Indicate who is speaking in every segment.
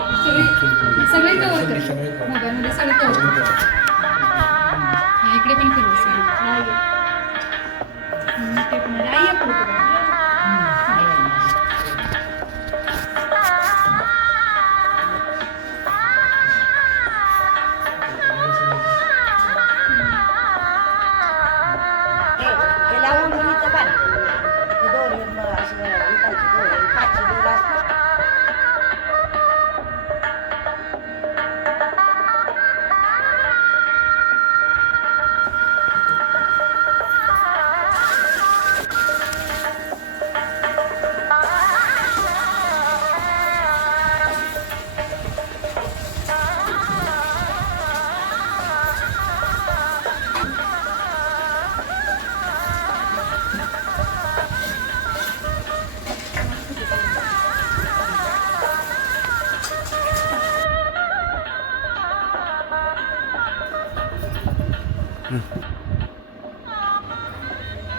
Speaker 1: सगळे कव्हर कर मोबाईलमध्ये सगळे कव्हर कर हा, इकडे पण करू ते पण आहे. आई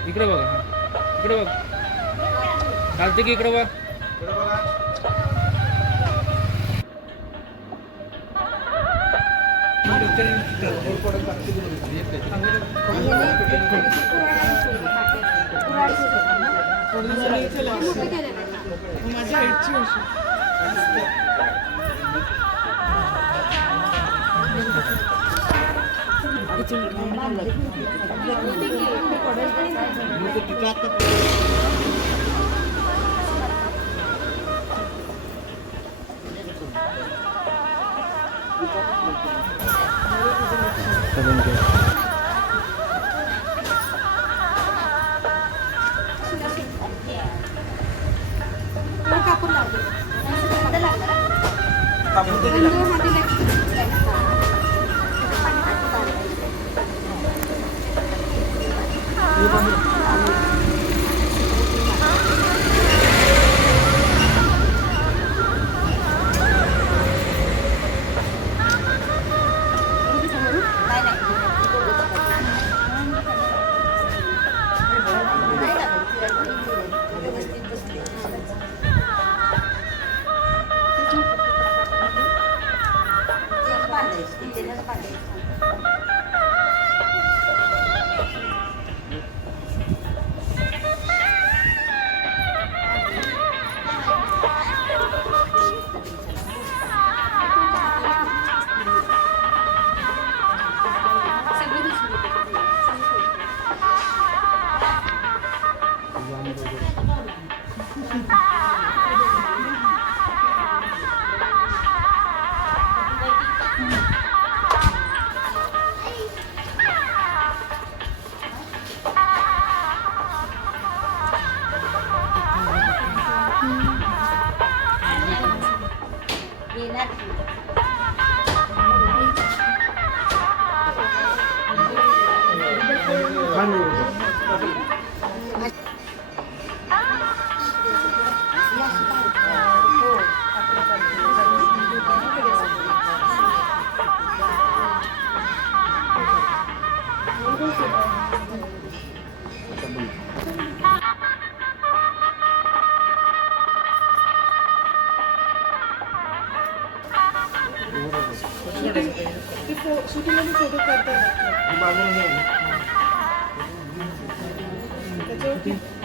Speaker 2: इकडे बघा. इकडे बघ. चालते की इकडे बघ.
Speaker 1: कापूर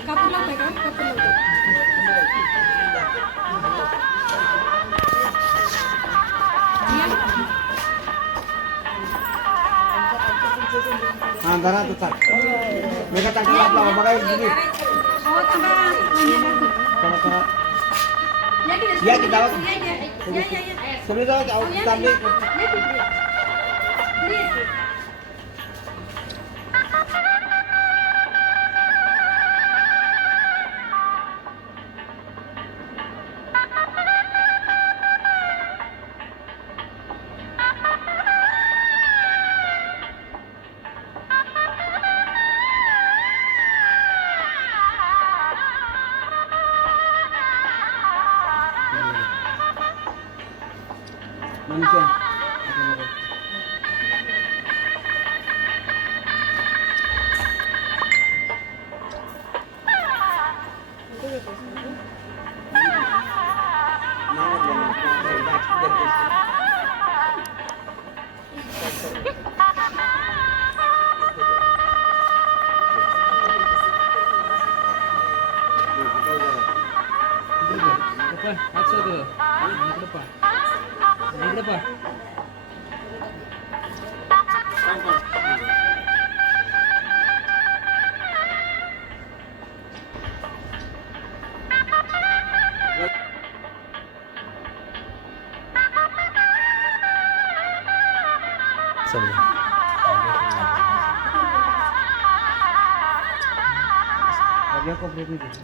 Speaker 1: कापूर लावताय का? कापूर लावताय.
Speaker 3: हा धरा तर चाल. मेघा टाकला आपला बघा एक
Speaker 1: हो. या की.
Speaker 3: सगळे
Speaker 1: हो,
Speaker 3: चालले.
Speaker 2: पण हात शोध इकडे पहा इकडे पहा
Speaker 4: सगळ्या कोपऱ्यात नाही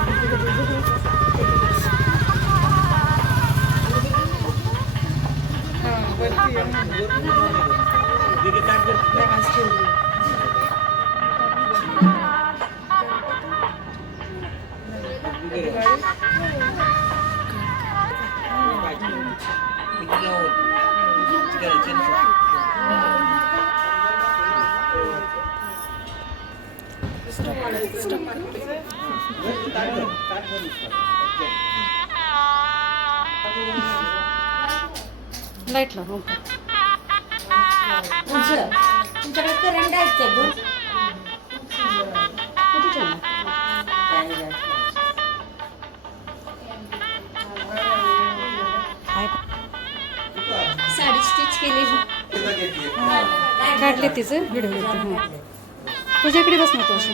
Speaker 5: साडी स्टिच केलेली
Speaker 1: काढले तिचं. व्हिडिओ तुझ्याकडे बस ना तू अशी.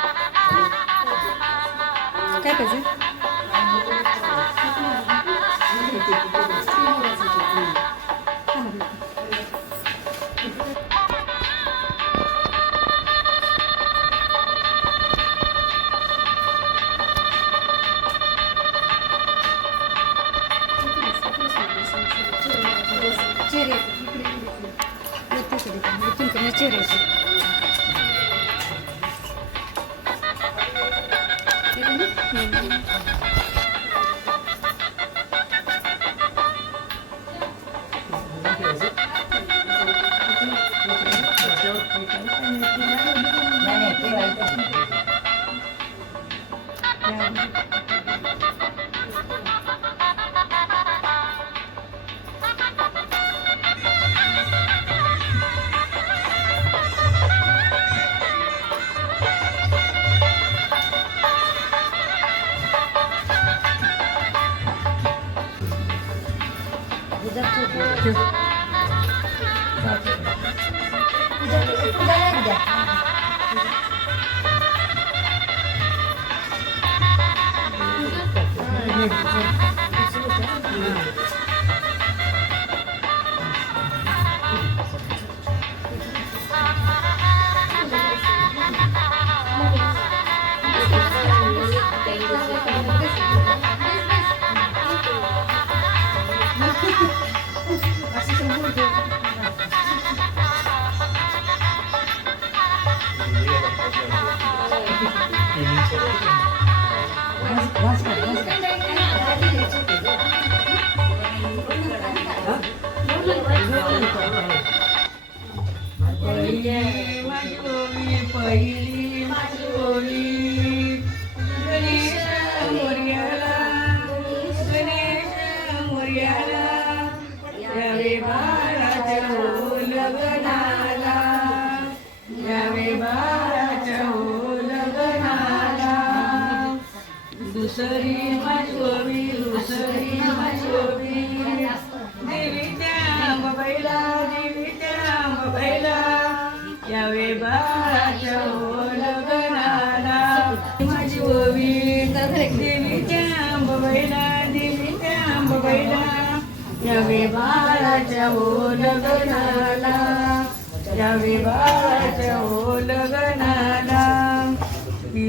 Speaker 1: काय पाहिजे
Speaker 3: दुसरी माझी ओवी दुसरी माझी ओवी देवीच्या बाबाईला देवीच्या बाबाईला यावे बाळाच्या हो लग्नाला माझी ओवी बैला बाबाईला देवीच्या बाबाईला यावे बाळाच्या हो लग्नाला यावे बाळाच्या हो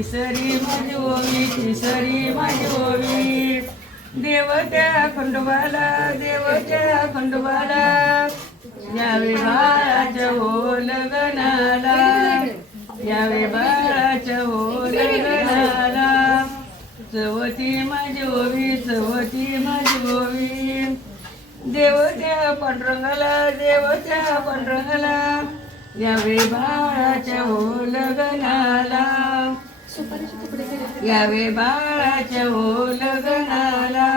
Speaker 3: तिसरी माझी ओवी तिसरी माझी ओवी देवत्या खंडोबाला देवत्या खंडोबाला. यावे बाळाच्या हो लग्नाला यावे बाळाच्या हो लग्नाला चवती माझी ओवी चवती माझी ओवी देवत्या पांडुरंगाला देवत्या पांडुरंगाला. यावे बाळाच्या हो लग्नाला यावे बाळाच्या हो लग्नाला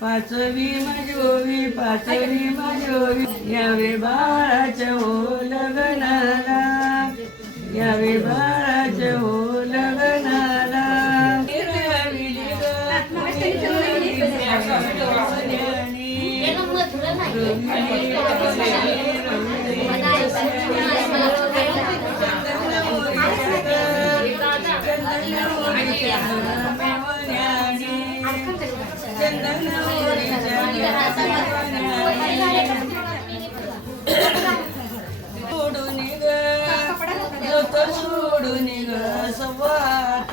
Speaker 3: पाचवी माझी ओवी पाचवी माझी ओवी यावे बाळाच्या हो लग्नाला यावे बाळाच्या लग्नाला विली सोडून ग सवात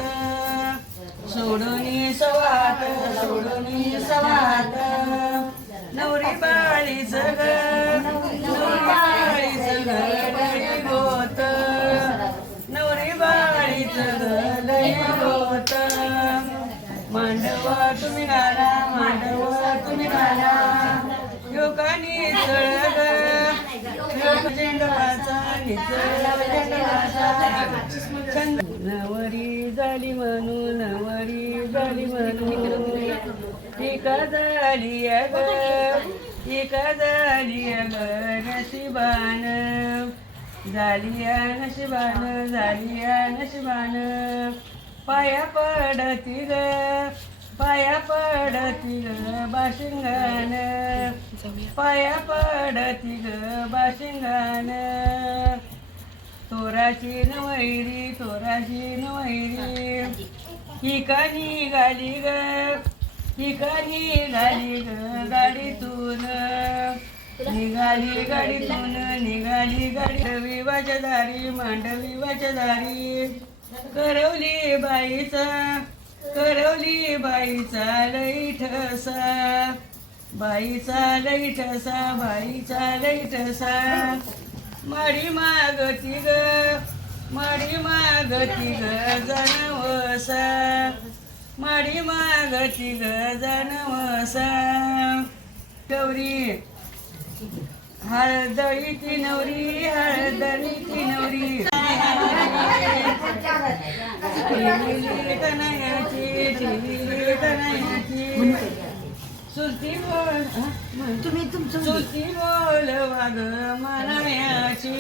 Speaker 3: सोडून सवात सोडून सवात नवरी बाळी जग नवरी बाळी ग तुम्ही गाला मांडवा तुम्ही गाला योगानी चळ ग झेंडवाचा छंद. नवरी झाली म्हणून नवरी झाली म्हणून टीका झाली अग एक झाली अग नशिबान. झाली नशिबान झाली नशिबान. पाया पडती ग. पाया पडती ग बाशिंगान पाया पडती ग बाशिंगान. तोराची नवैरी तोराची नवैरी का निघाली ग? का निघाली ग गाडीतून? निघाली गाडीतून निघाली गाडी विवाच्या दारी मांडवी वाच्या दारी करवली बाईचा करवली बाईचा लैठसा बाईचा लैठसा बाईचा लैठसा माडी मागती ग माडी मागती ग जनवसा माडी मागती ग जनवसा गौरी हळदळी ती नवरी हळदळी ती नवरी. सुरती बोल तुम्ही तुमचं सुरती बोल वाग मनाव्याची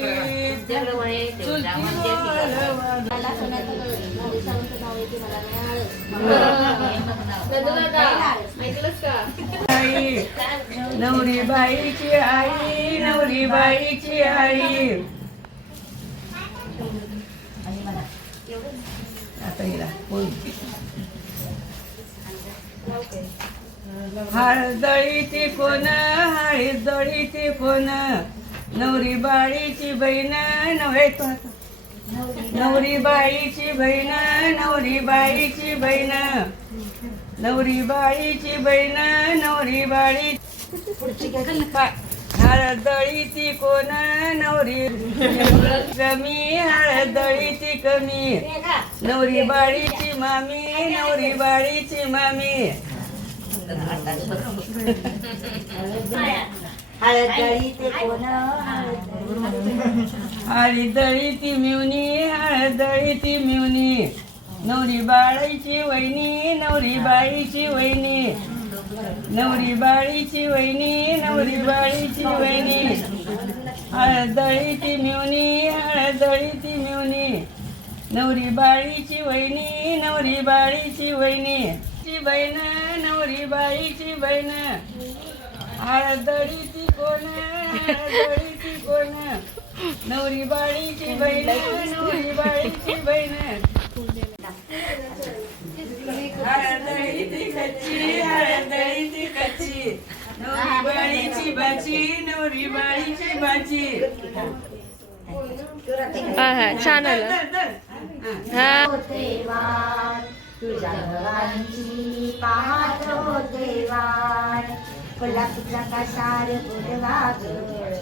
Speaker 3: सुरती बोल वाग आई नवरी बाईची आई नवरी बाईची आई. आता हिला बोल. हळदळी ती कोण हळदळी ती कोण नवरी बाळीची बहीण नव्हे. नवरी बाईची बहीण नवरी बाईची बहीण. नवरी बाळीची बहीण नवरी बाळी पा- हळदळीची कोण नवरी? कमी हळदळीची कमी. नवरी बाळीची मामी नवरी बाळीची मामी.
Speaker 5: हळदळी ते कोण?
Speaker 3: हळदळी ती मिवनी हळदळी ती मिवनी नवरी बाळीची वहिनी नवरी बाळीची वहिनी. नवरी बाळीची वहिनी नवरी बाळीची वहिनी. हळदळीची मिवणी मिवनी हळदळी मिवनी नवरी बाळीची वहिनी नवरी बाळीची वहिनी. ची बहीण नवरी बाळीची बहीण. हळदळीची कोण हळदळीची कोण. नवरी बाळीची बहीण नवरी बाळीची बहीण. हळदळी ती हळदळी ती नवरी बाळीची बाची नवरी बाळीची बाची
Speaker 1: छान
Speaker 5: तुझ्या भवानीची पाहत होते वाण कसार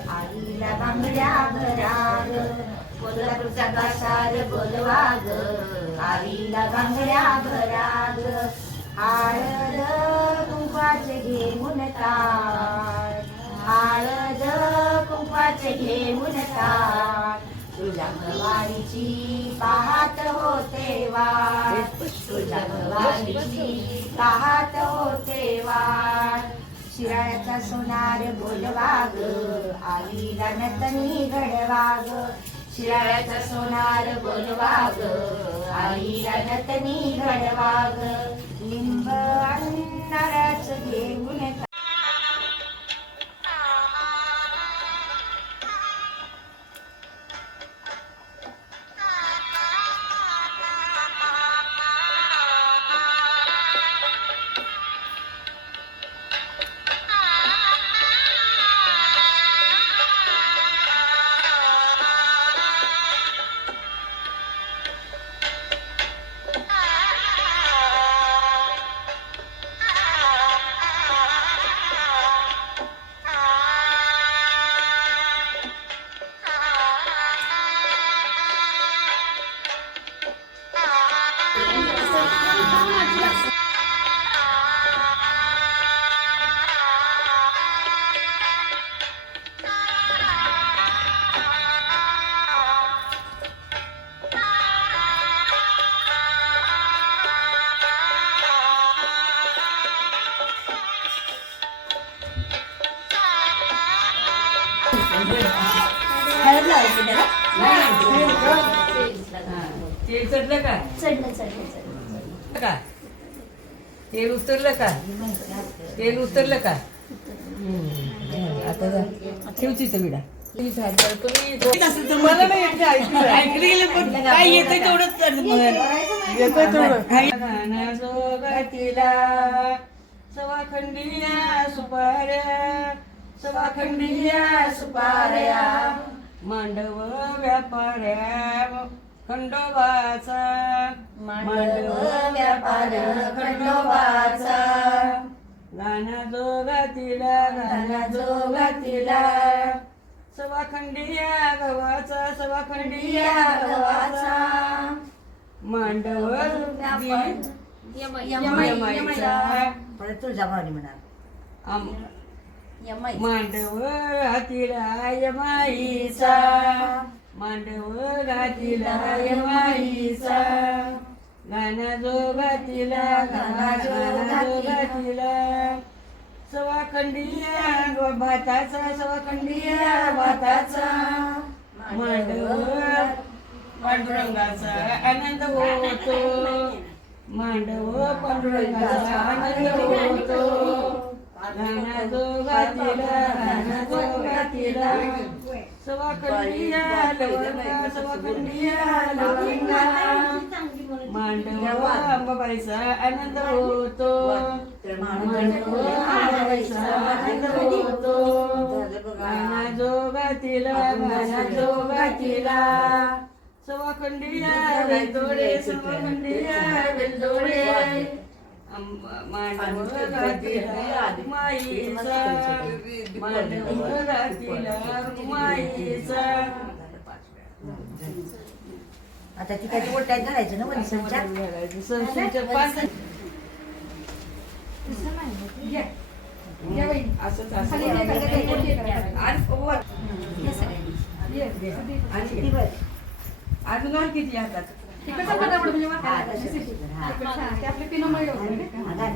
Speaker 5: आईला बांगड्या भराग कोल्हापूरचा कसार बोलवाग आईला बांगड्या भराग. हळद कुंपाचे घेऊन ताट हळद कुंपाचे घेऊन ताट तुझ्या भवानीची पाहत होते वाट. तुझ्या भवानीची पाहत होते वाट. शिराळ्याचा सोनार बोलवाग. आईला नतनी घडवाग. शिराळ्याचा सोनार बोलवाग आईला नतनी घडवाग.
Speaker 3: उतरलं का तेल उतरलं का आता जा. ठेव तिथं विडा मला नाही येत काय येतंय तेवढंच. येतंय तेवढं. सवाखंडिया सुपाऱ्या सवाखंडिया सुपाऱ्या मांडव व्यापाऱ्या खंडोबाचा. मांडव व्यापार खंडोबाचा गाणा जोगातीला गाणा जोगातीला सवाखंडिया गव्हाचा सवाखंडिया गव्हाचा मांडव यमाईचा.
Speaker 5: परत तुझा भावनी म्हणा
Speaker 3: आम-
Speaker 5: यमाई
Speaker 3: मांडव हातीला यमाईचा मांडव घातीला यमाईचा गाना जोगातीला गाना जोगातीला. सवाखंडिया भाताचा सवाखंडिया भाताचा. मांडव पांडुरंगाचा आनंद होतो. मांडव पांडुरंगाचा आनंद होतो. गाना जोगातीला गाना जोगातीला. सवाखंडिया मांडव अंबाबाईचा आनंद होतो. मांडव अंबाबाईचा आनंद होतो. गाना गाना जोगातीला सवाखंडिया वेलदोडे सवाखंडिया वेलदोडे
Speaker 5: आता ती काय ओट्यात घालायचं ना.
Speaker 3: असंच
Speaker 1: हे. कधी?
Speaker 3: आणि अजून किती हातात?
Speaker 1: म्हणजे
Speaker 5: हा. हा.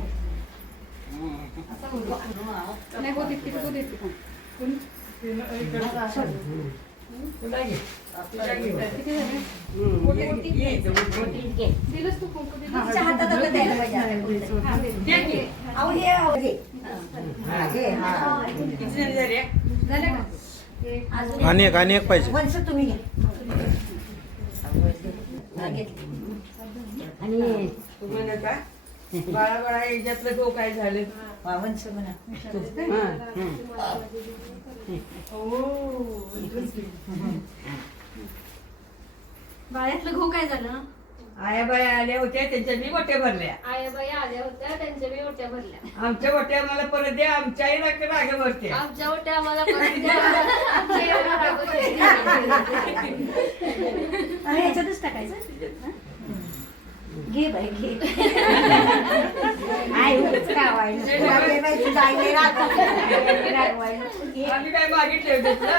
Speaker 1: हा,
Speaker 5: हे. हा, हा.
Speaker 4: आणि एक आणि एक पाहिजे.
Speaker 5: तुम्ही घ्या. आणि
Speaker 3: बाळा बाळा याच्यातलं तो काय झालं?
Speaker 5: हा, वंश म्हणा
Speaker 6: बाळ्यातलं घो काय झालं?
Speaker 3: आया बाया आल्या होत्या त्यांच्या मी वट्या भरल्या
Speaker 6: आयाबाई आल्या होत्या त्यांच्या मी ओट्या भरल्या
Speaker 3: आमच्या वट्या मला परत द्या आमच्याही राग राग भरते
Speaker 6: आमच्या ओट्या आम्हाला परत द्या. आमच्या एवढ्या रागवत
Speaker 5: अरे ह्याच्यातच टाकायचं घे बाई घे आई उगाच बाई. घे.
Speaker 3: आम्ही काय मागितले होते तुला?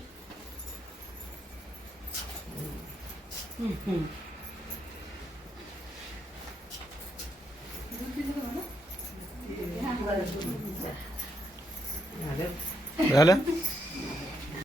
Speaker 4: झालं?